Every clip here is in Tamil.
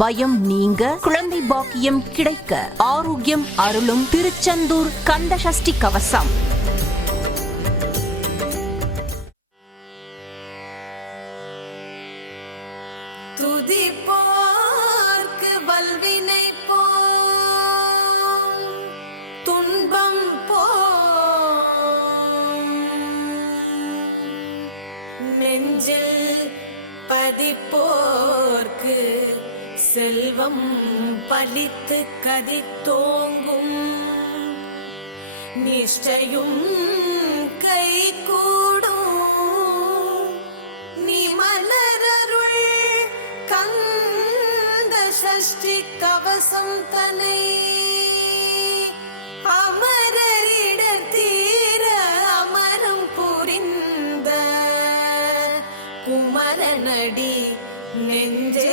பயம் நீங்க, குழந்தை பாக்கியம் கிடைக்க ஆரோக்கியம் அருளும் திருச்செந்தூர் கந்தசஷ்டி கவசம். துதிப்போர்க்கு வல்வினை போம், துன்பம் போம், நெஞ்சில் பதிப்போர்க்கு செல்வம் பலித்து கதித்தோங்கும், நிஷ்டையும் கை கூடும், நீ மலரருள் கந்த சஷ்டி கவசம் தனை அமரரிடர் தீர அமரம் புரிந்த குமரனடி நெஞ்சே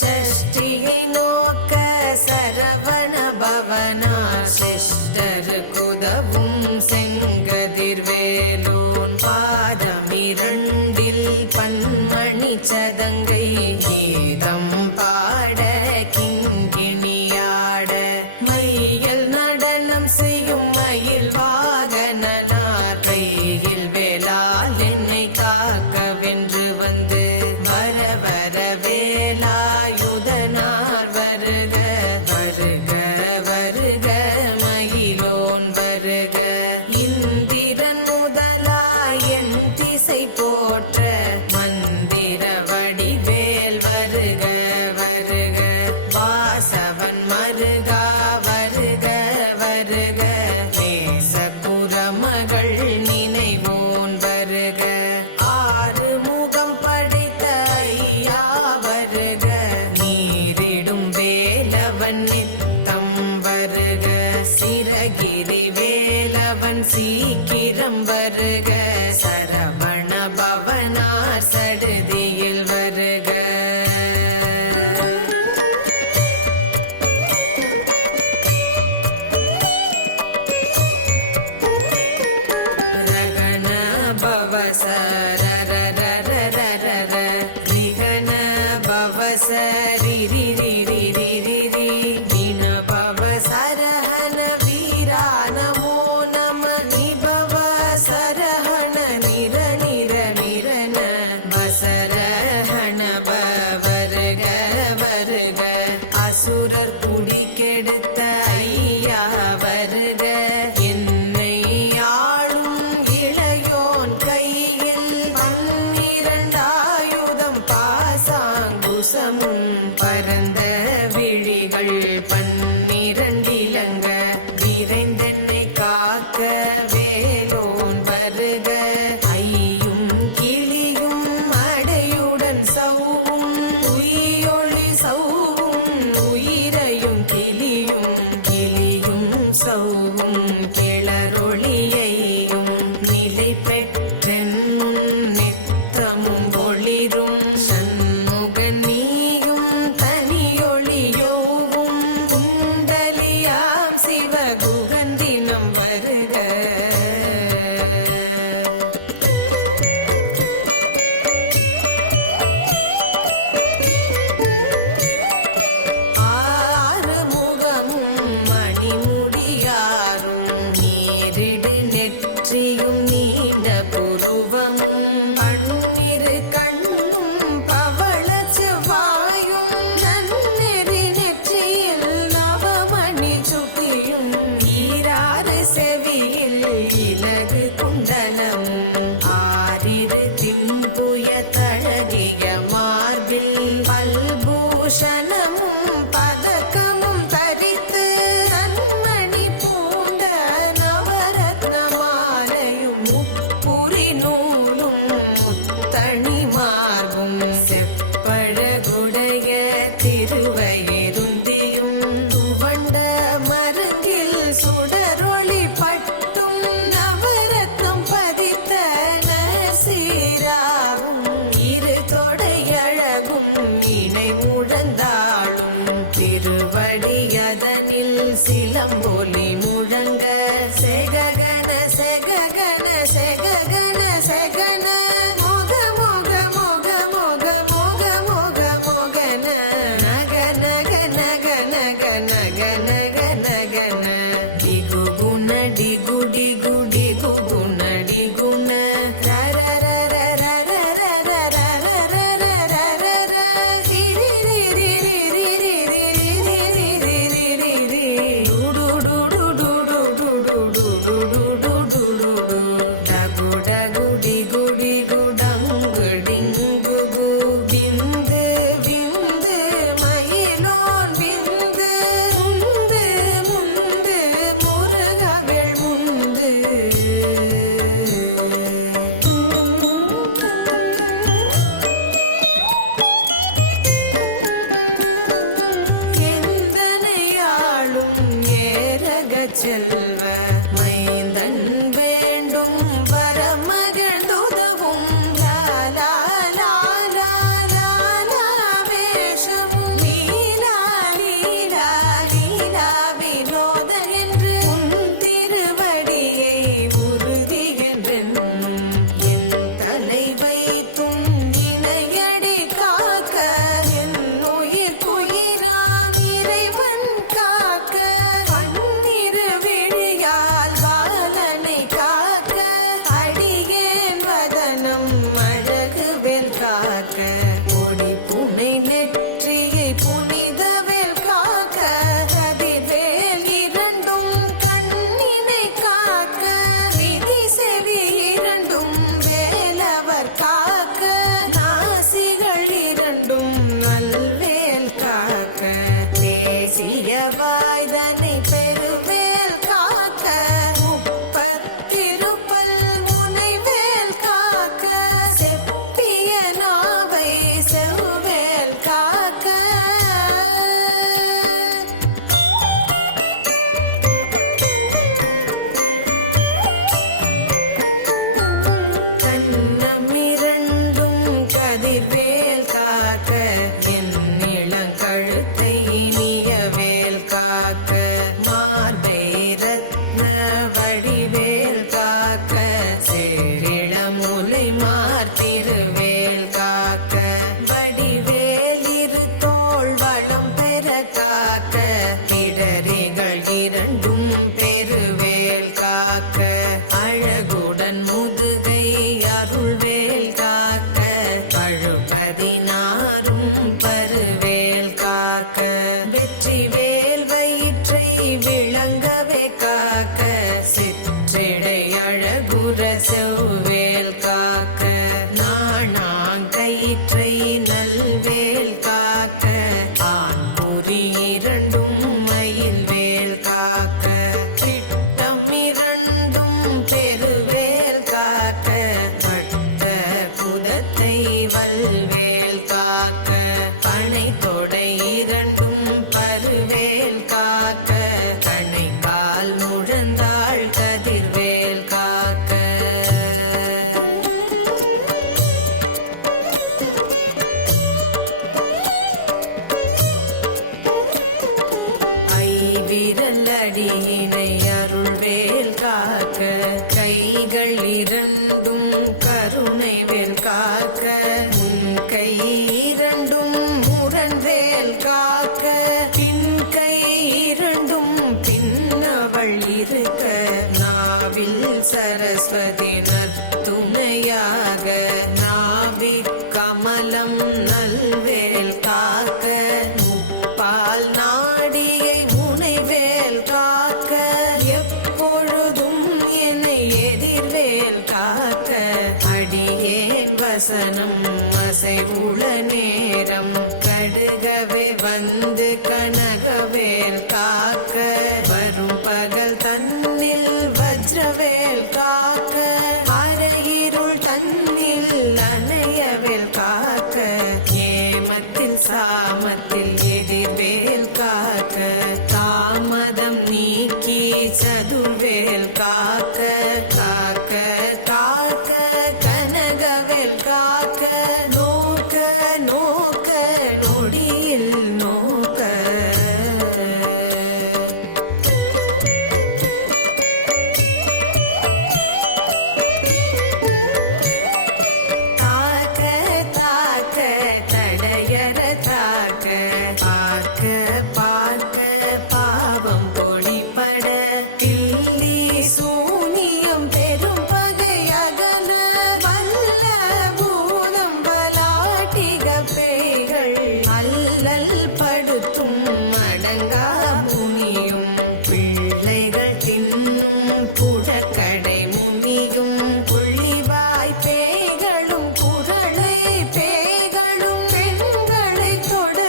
சஷ்டியை நோக்க சரவண பவனா சிஷ்டர் குதவும் செங்கதிர்வேலோன் பாதமிரண்டில் பன்மணி சதங்கை கீதம் பாட கிங்கிணியாட மையல் நடனம் செய்யும் மயில் வாகனார் கையில் வேளால் என்னை காக்க வென்று வந்து வர வர வேலாயுதனார் வருக வருக வருக மயிலோன் வருக இந்திரன் முதலாய் என் திசை போற்ற மந்திர வடிவேல் வருக வருக வாசவன் மருகா வருக வருக நேசபுரமகள் நினைவோன் வருக ஆறு முகம் படைத்த ஐயா வருக நீரிடும் வேலவன் நித்தம் வருக சிரகிரி வேலவன் சீக்கிரம் வருக சரவண பவனார் சடுதியில் வருக ரகண பவச ரரரரரரர ரிகண பவச ரிரிரிரிரிரிரி வின பவசரஹண வீரா நமோ நம நிபவ சரஹண நிர நிர நிரன வசரஹண வருக வருக அசுரர் குடி கெடுத்த ஐயா வருக என்னை ஆளும் இளையோன் கையில் பன்னிரண்டாயுதம் பாசாங்குசமும் பரந்த விழிகள் பன்னிரண்டிலங்க விரைந்தென்னை காக்க வேலோன் வருக ஐயும் கிளியும் அடையுடன் சௌவும் உயிரொளி சௌவும் உயிரையும் கிளியும் கிளியும் சௌவும் கிளரொளியையும் நிலை பெற்றென் நித்தமும் ஒளிரும் சண்முகன் நீயும் தனியொளியோவும் குண்டலியாம் சிவகுகந்தினம் வருக ஆறு முகமும் மணிமுடியாரும் நீரிடு நெற்றியும் நீண்ட புருவமும் பன்னிரு கண்ணும் பவள செவ்வாயும் நன்னெறி நெற்றியில் நவமணி சுட்டியும் ஈராறு செவியில் இலகு குண்டலமும் ஆறிரு திம்புய தழகிய மார்பில் பல்பூஷணமும் பதக்கமும் தரித்து நன்மணி பூண்ட நவரத்ன மாலையும் முப்புரி நூலும் முத்தணி மார்பும் செப்பழகுடைய திருவயிருந்தியும் துவண்ட மருங்கில் சுடரொளி பட்டும் நவரத்னம் பதித்த நசீராவும் இரு தொடையழகும் இணை முழந்தாளும் திருவடியதனில் சிலம்பொலி முழங்க செககன செககன செககன செல்வ மைந்தன் வேண்டும் வரமகிழ்ந்துதவும் லாலா லாலா லாலா வேஷமும் லீலா லீலா லீலா வினோத என்று உன் திருவடியை உறுதி என்றென்னும் என் தலை வைத்தும் இணையடி காக்க என் உயிர்க்குயிராம் இறைவன் காக்க பன்னிரு விழியால் பாலனை காக்க அடியேன் வதனம் அழகுவேல் காக்க கொடி புனை நெற்றியை புனிதவேல் காக்க கதிர்வேல் இரண்டும் கண்ணினை காக்க விதி செவி இரண்டும் வேலவர் காக்க நாசிகள் இரண்டும் நல்வேல் காக்க தேசிய வாய்தனை பெருவேல் காக்க முப்பத்திருப்பல் முனைவேல் காக்க செப்பிய நாவை செவ்வேல் காக்க கண்ணமிரண்டும் கதிர்வேல் காக்க என் இளங்கழுத்தை இனியவேல் காக்க மார்பை ரத்ன வடிவேல் காக்க சேரிளமுலை மார்த்திருவேல் காக்க வடிவேல் இரு தோள் வளம் பெற காக்க இடரிகள் இரண்டும் பெருவேல் காக்க அழகுடன் முதுகை அருள்வேல் காக்க பழுபதினாரும் பருவேல் காக்க வெற்றிவேல் வயிற்றை விளங்கவே காக்க சிற்றிடை அழகுற செவ்வேல் காக்க நாணாங்கயிற்றை நல்வேல் காக்க ஆண்புரி இரண்டும் மயில்வேல் காக்க கிட்டம் இரண்டும் பெருவேல் காக்க பட்ட குதத்தை வல்வேல் காக்க பனை தொடை இரண்டும் பருவேல் காக்க கணை கால் முழந்தாள் கதிர்வேல் காக்க ஐவிரல் அடியினை அருள்வேல் காக்க கைகள் இரண்டும் கருணை வேல் காக்க உன் கை இரண்டும் முரண்வேல் காக்க பின் கை இரண்டும் பின்னவள் இருக்க நாவில் சரஸ்வதி நத்துணையாக நாவி கமலம் நல்வேல் காக்க முப்பால் நாடியை முனைவேல் காக்க எப்பொழுதும் என்னை எதிர்வேல் காக்க அடியேன் வசனம் அசைவுள நேரம் கடுகவே வந்து கனகவேல் காக்க வரும் பகல் தன்னில் வஜ்ரவேல் காக்க அரையிருள் தன்னில் அணையவேல் காக்க ஏமத்தில் சாமத்தில் எதிர்வேல் காக்க தாமதம் நீக்கி சதுர்வேல் காக்க காக்க காக்க கனகவேல் காக்க நோக்க நோக்க நொடியில் நோக்க தாக்க தாக்க தடையற தாக்க பார்க்க பார்க்க பாவம் பொழிபட கிள்ளி சூனியம் பெரும் பகையகன வல்ல பூதம் பலாட்டிக பேய்கள் அல்லல் படுத்தும் அடங்கா புனியும் பிள்ளைகள் தின்னும் புழக்கடை முனியும் புள்ளிவாய் பேய்களும் குரளை பேய்களும் பெண்களை தொட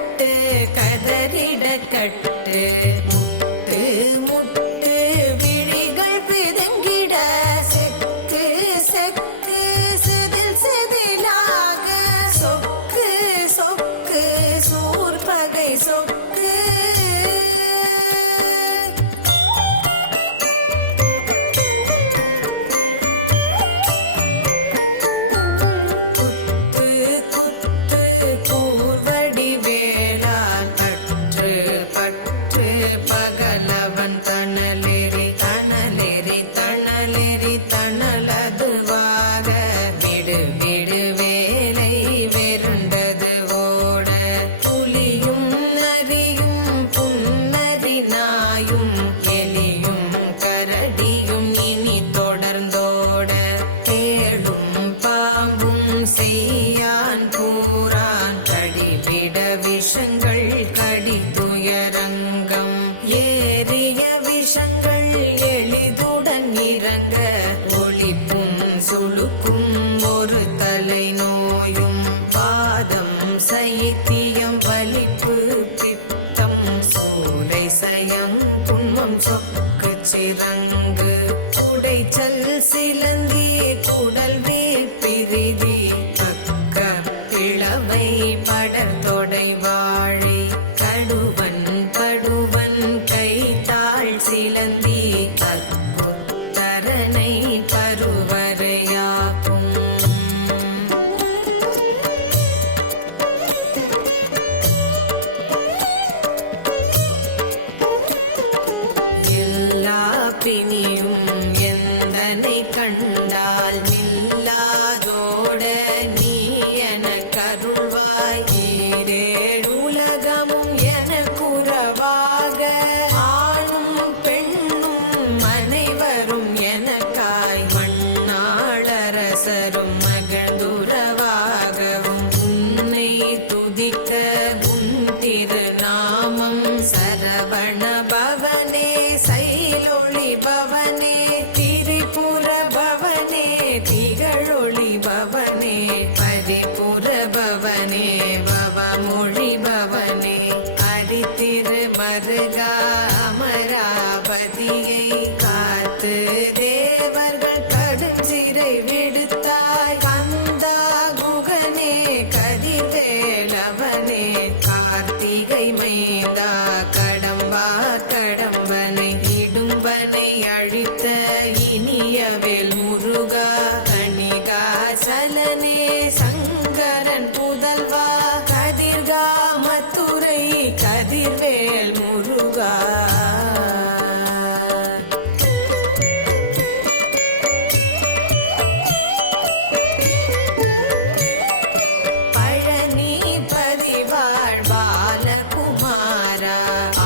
கட்டு கதறிட கட்டு முட்டு முட்டு விழிகள் பிதுங்கிட செக்கு செக்கு செதில் செதிலாக சொக்கு சொக்கு சூர்பகை சொக்கு செய்யான் கூறான் கடிவிட விஷங்கள் கடிதுயரங்கம் ஏறிய விஷங்கள் எளிதுடன் இறங்க ஒளிப்பும் சுழுக்கும் ஒரு தலை நோயும் பாதம் சைத்தியம் வலிப்பு பித்தம் சூளை சயம் குன்மம் சொக்கு சிறங்கு குடைச்சல் சிலந்தி குடல் பிரிதி பக்க பிளவை படத்தொடை வாழி கடுவன் படுவன் கைத்தாள் சிலந்தி அற்புத்தரனை பருவரையாக்கும் எல்லா பிணியும் எந்தனை கண்டால் நில்லாதோட நீ என கருள்வாய் ஈரேழுலகமும் என குறவாக ஆணும் பெண்ணும் அனைவரும் எனக்காய் மண்ணாளரசரும் மகந்துறவாகவும் உன்னை துதிக்க உன் திருநாமம் சரவண பவனே சைலொளி பவனே திரிபுர பவனே திகழொளி பவனே பரிபுர பவனே பவமொழி பவனே அரித்திரு மருகா அமராவதியை காத்து தேவர்கள் கடும் சிறை விடுத்தாய் கந்தா குகனே கதிர்வேலவனே கார்த்திகை மைந்தா கடம்பா கடம்பனை இடும்பனை அழித்த இனியவேல் முருகா கணிகா சலனே சங்கரன் புதல்வா கதிர்கா மத்துரை கதிர்வேல் முருகா பழனி பதிவாழ் பாலகுமாரா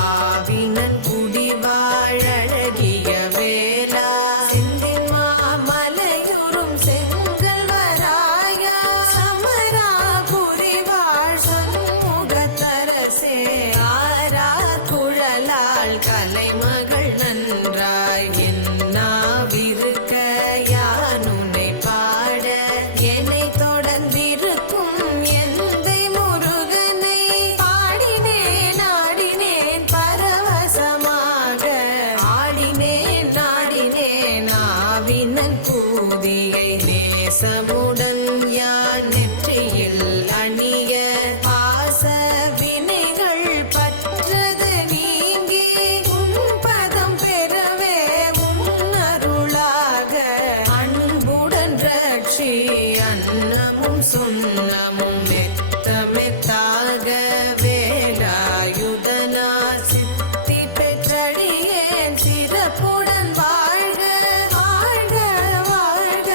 ஆவினன் குடிவாழ் அழகிய வேலா செந்தில் மாமலையுறும் செங்கல்வராயா சமராபுரி வாழ் சண்முகத்தரசே ஆரா குழலாள் கலைமகள் நன்றாய் என்னாவிருக்க யானுனை பாட என்னை தொடர்ந்திருக்கும் எந்தை முருகனை பாடினேன் ஆடினேன் பரவசமாக ஆடினேன் நாடினேன் ஆவினன் கூதியை நேசமுடன் யான் நெற்றியில் அணிய பாச வினைகள் பற்றது நீங்கி உன் பதம் பெறவே உன் அருளாக அன்புடன் ரட்சி அன்னமும் சுண்ணமும் மெத்த மெத்தாக வேலாயுதனா சித்தி பெற்றடியேன் சிறப்புடன் வாழ்க வாழ்க வாழ்க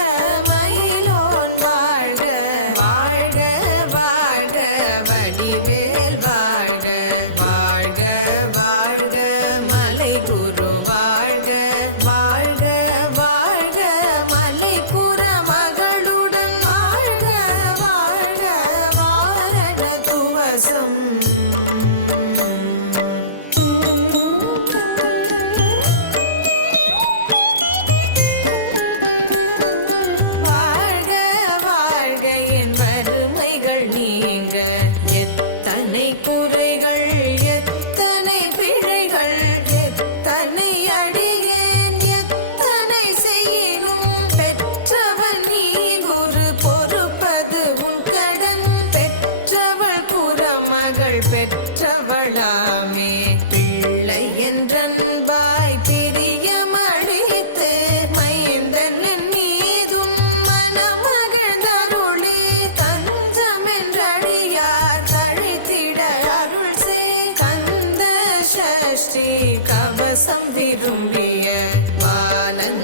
மயிலோன் வாழ்க வாழ்க வாழ்க வடிவேல் வாழ்க வாழ்க வாழ்க மலை குரு வாழ்க வாழ்க வாழ்க மலை குற மகளுடன் வாழ்க வாழ்க வாழ்க துவசம் வாழ்க வாழ்க என் வறுமைகள் நீங்க எத்தனை பெற்றவளாமே பிள்ளை என்றன்பாய் பிரியமளித்து மைந்தனின் மீதும் மனமகிழ்ந்தருளி தஞ்சமென்றடியார் தழைத்திட அருள் செய் கந்த சஷ்டி கவசம் விரும்பிய வானந்தேவராயன்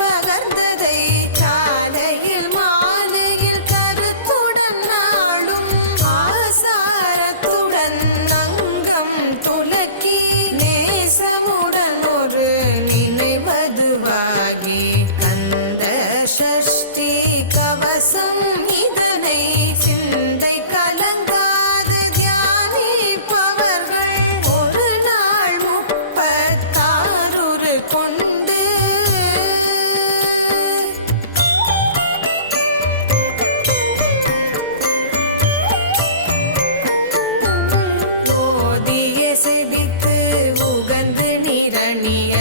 பகர்ந்ததை காலையில் மாலையில் கருத்துடன் நாளும் ஆசாரத்துடன் அங்கம் துலக்கி நேசமுடன் ஒரு நினைவதுவாகி கந்த சஷ்டி கவசம் இதனை சிந்தை கலங்காது தியானிப்பவர்கள் ஒரு நாள் 36 கொண்டு ஓதிய செபித்து உகந்து நிரணிய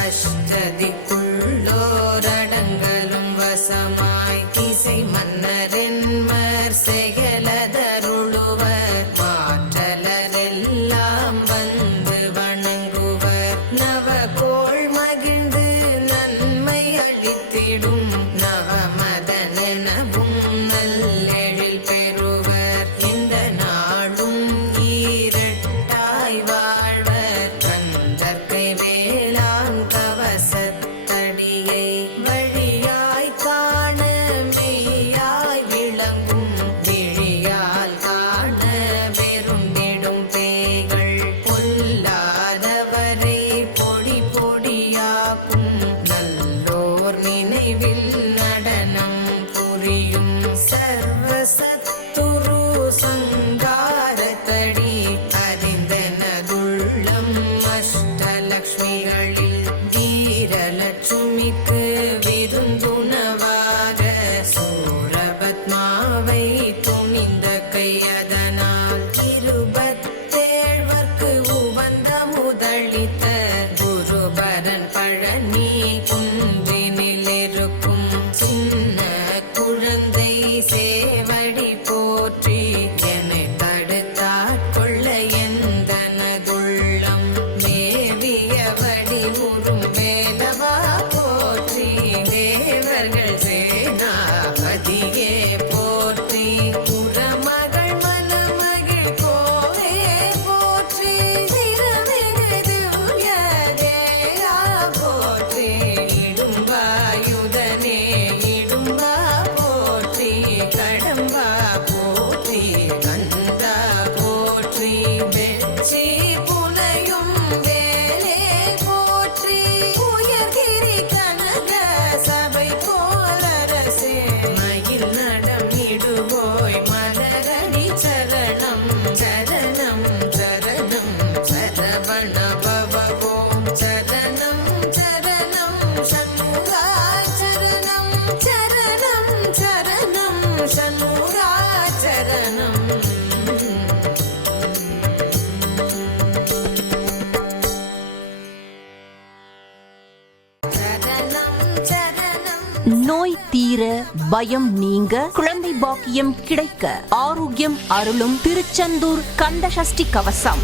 அஷ்டதிக்குள்ளோரடங்கலும் வசமாய் இசை மன்னரென்மர் செயலதருளுவர் மாற்றலரெல்லாம் வந்து வணங்குவர் நவகோள் மகிழ்ந்து நன்மை அளித்திடும் நவமதனெனவும் நல்லெழில் பெறுவர் இந்த நாளும் ஈரட்டாய் வாழ்வர் கந்தற்கை வேளாண் கவசத்தடியை வழியாய் காண மெய்யாய் விளங்கும் விழியால் காண வெறுண்டிடும் பேய்கள் பொல்லாதவரை பொடி பொடியாக்கும் நல்லோர் நினைவில் நடனம் புரியும் சர்வசத்துரு சங்காரத்தடி அறிந்தனதுள்ளம் அஷ்டலக்ஷ்மிகளில் வீரலட்சுமிக்கு விருந்துணவாக சூரபத்மாவை துணிந்த கையதனால் 27 உவந்த முதலித்த குருபரன் பழனி குன்றினில் இருக்கும் சின்ன குழந்தை சேவடி போற்றி என்னை தடுத்தாட்கொள்ள எந்தனதுள்ளம் மேவியவடி முறும் வேலவா போற்றி தேவர்கள் சேனாபதியே போற்றி புறமகள் மலமகிழ் கோவே போற்றி திறமிகு திவ்ய தேயா போற்றி இடும்பாயுதனே இடும்பா போற்றி கடம்பா போற்றி கந்தா போற்றி வெற்றி புனையும் வேலே போற்றி உயர்கிரி கனக சபை போலரசே மயில் நடம் இடுவோய் மலரடி சரணம் சரணம் சரணம் சரவண பவகோம் சரணம் சரணம் சண்முகா சரணம் சரணம் சரணம் சண்முகா சரணம் சரணம் சரணம் நோய் தீர பயம் நீங்க குழந்தை பாக்கியம் கிடைக்க ஆரோக்கியம் அருளும் திருச்செந்தூர் கந்தசஷ்டி கவசம்